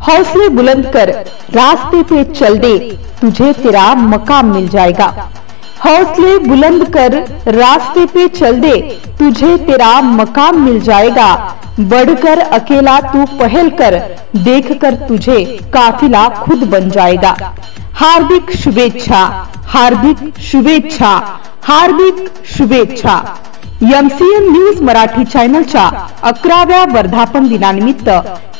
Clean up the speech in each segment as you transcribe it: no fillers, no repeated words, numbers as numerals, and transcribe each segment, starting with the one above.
हौसले बुलंद कर रास्ते पे चल दे, तुझे तेरा मकाम मिल जाएगा। हौसले बुलंद कर रास्ते पे चल दे, तुझे तेरा मकाम मिल जाएगा। बढ़कर अकेला तू पहल कर, देख कर तुझे काफिला खुद बन जाएगा। हार्दिक शुभेच्छा, हार्दिक शुभेच्छा, हार्दिक शुभेच्छा। एमसीएन न्यूज मराठी चॅनलच्या 11व्या वर्धापन दिनानिमित्त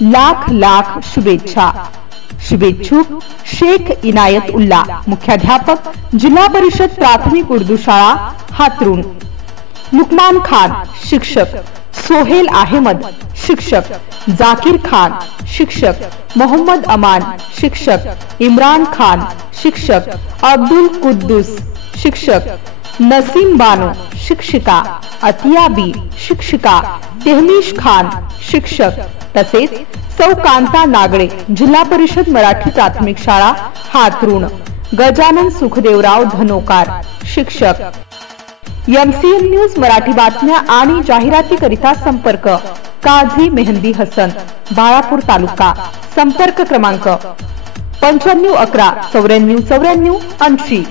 लाख लाख शुभेच्छा। शुभेच्छुक शेख इनायत उल्ला, मुख्याध्यापक जिल्हा परिषद प्राथमिक उर्दू शाळा हातरुण। लुकमान खान शिक्षक, सोहेल अहमद शिक्षक, जाकिर खान शिक्षक, मोहम्मद अमान शिक्षक, इम्रान खान शिक्षक, अब्दुल कुद्दूस शिक्षक, नसीम बानो शिक्षिका, अतिया बी शिक्षिका, तेहमीश खान शिक्षक तसेच सौ कांता नागडे जिल्हा परिषद मराठी प्राथमिक शाळा हातरुण। गजानन सुखदेवराव धनोकार शिक्षक। एमसीएन न्यूज मराठी बातम्या आणि जाहिरातीकरिता संपर्क काझी मेहंदी हसन, बाळापूर तालुका। संपर्क क्रमांक 9511 94 94 80।